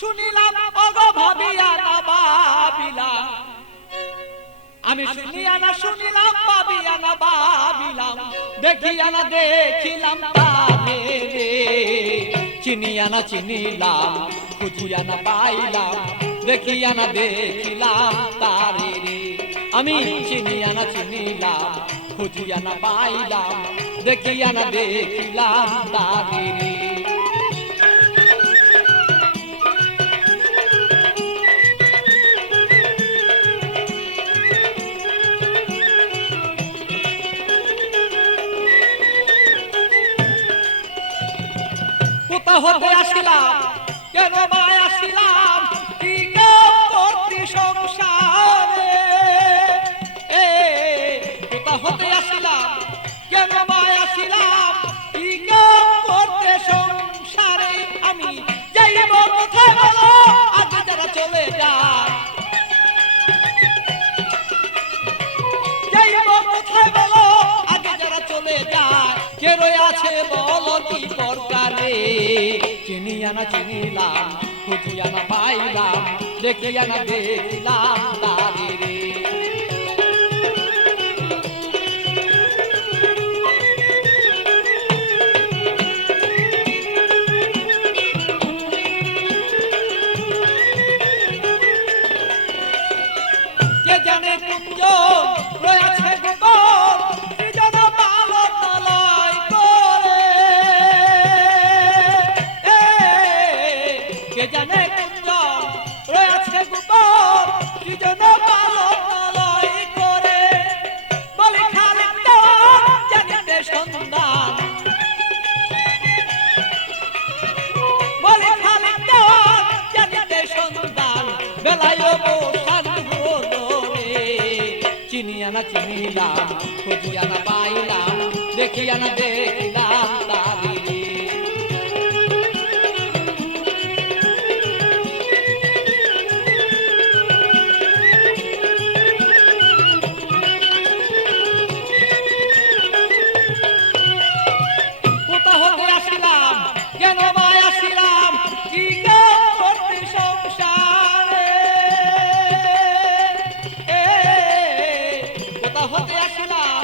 শুনিলাম ওগো ভাবিয়া না ভাবিলাম, আমি শুনিয়া না শুনিলাম ভাবিয়া না ভাবিলাম, দেখিয়া না দেখিলাম তারে রে। চিনিয়া না চিনিলাম, খুঁজিয়া না পাইলাম, দেখিয়া না দেখিলাম তারে রে। আমি চিনিয়া না চিনিলাম, খুঁজিয়া না পাইলাম, দেখিয়া না দেখিলাম তারে রে। কোথা হতে আসিলাম, কেন বা আসিলাম, কি কাম করতে সংসারে। কোথা হতে আসিলাম, কেন বা আসিলাম, কি কাম করতে সংসারে। আমি যাইব কোথায় বলো, আগে যারা চলে যায়। যাইব কোথায় বলো, আগে যারা চলে যায়। কে রয়ে আছে বলো কি প্রকারে। চিনিয়া না চিনিলাম, খুঁজিয়া না পাইলাম, দেখিয়া না দেখিলাম তারে রে। কে জানে কুঞ্জ রয়েছে গোপন, কি জানে ভালো তলয় করে। কে জানে কুঞ্জ রয়েছে গোপন, কি জানে ভালো তলয় করে। বলি খালি জানিতে সন্ধান, বলি খালি জানিতে সন্ধান, বেলায় বসান হলো রে। চিনিয়া না চিনিলাম, খুঁজিয়া না পাইলাম, দেখিয়া না দেখিলাম তারে রে। কোথা হতে আসিলাম, কেন বা আসিলাম, কি কাম করতে সংসারে। কোথা হতে আসিলাম,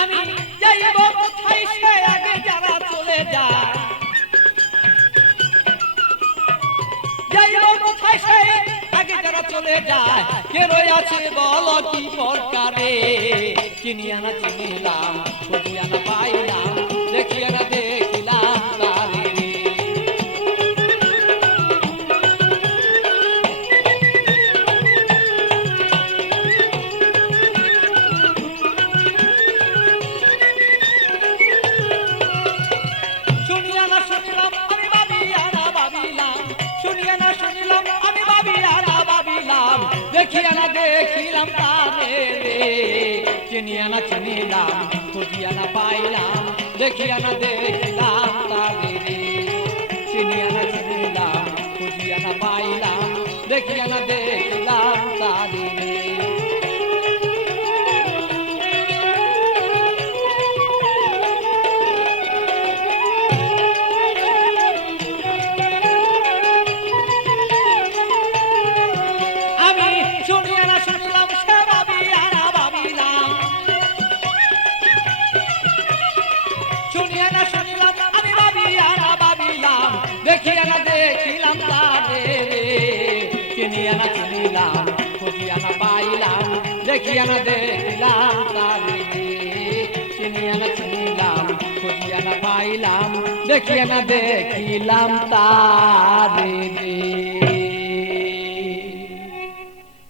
আমি যাইব কোথায় সে আগে যারা চলে যায়। যাইব কোথায় সে আগে যারা চলে যায়। কে রয়ে আছে বলো কি প্রকারে। চিনিয়া না চিনিলাম, খুঁজিয়া না পাইলাম, দেখিয়া না দেখিলাম তারে রে। শুনিয়া না শুনিলাম, আমি ভাবিয়া না ভাবিলাম, শুনিয়া না শুনিলাম, আমি ভাবিয়া না ভাবিলাম, দেখিয়া না দেখিলাম তারে রে। চিনিয়া না চিনিলাম, খুঁজিয়া না পাইলাম, দেখিয়া না দেখিলাম তারে রে। চিনিয়া না চিনিলাম, খুঁজিয়া না পাইলাম, দেখিয়া না দেখিলাম তারে রে। আমি শুনিয়া না শুনলাম, সে ভাবিয়া না ভাবিলাম, শুনিয়া না শুনলাম, আমি ভাবিয়া না ভাবিলাম, দেখিয়া না দেখিলাম তারে রে। চিনিয়া না চিনিলাম, খুঁজিয়া না পাইলাম, দেখিয়া না দেখিলাম তারে রে। চিনিয়া না চিনিলাম, খুঁজিয়া না পাইলাম, দেখিয়া না দেখিলাম তারে রে।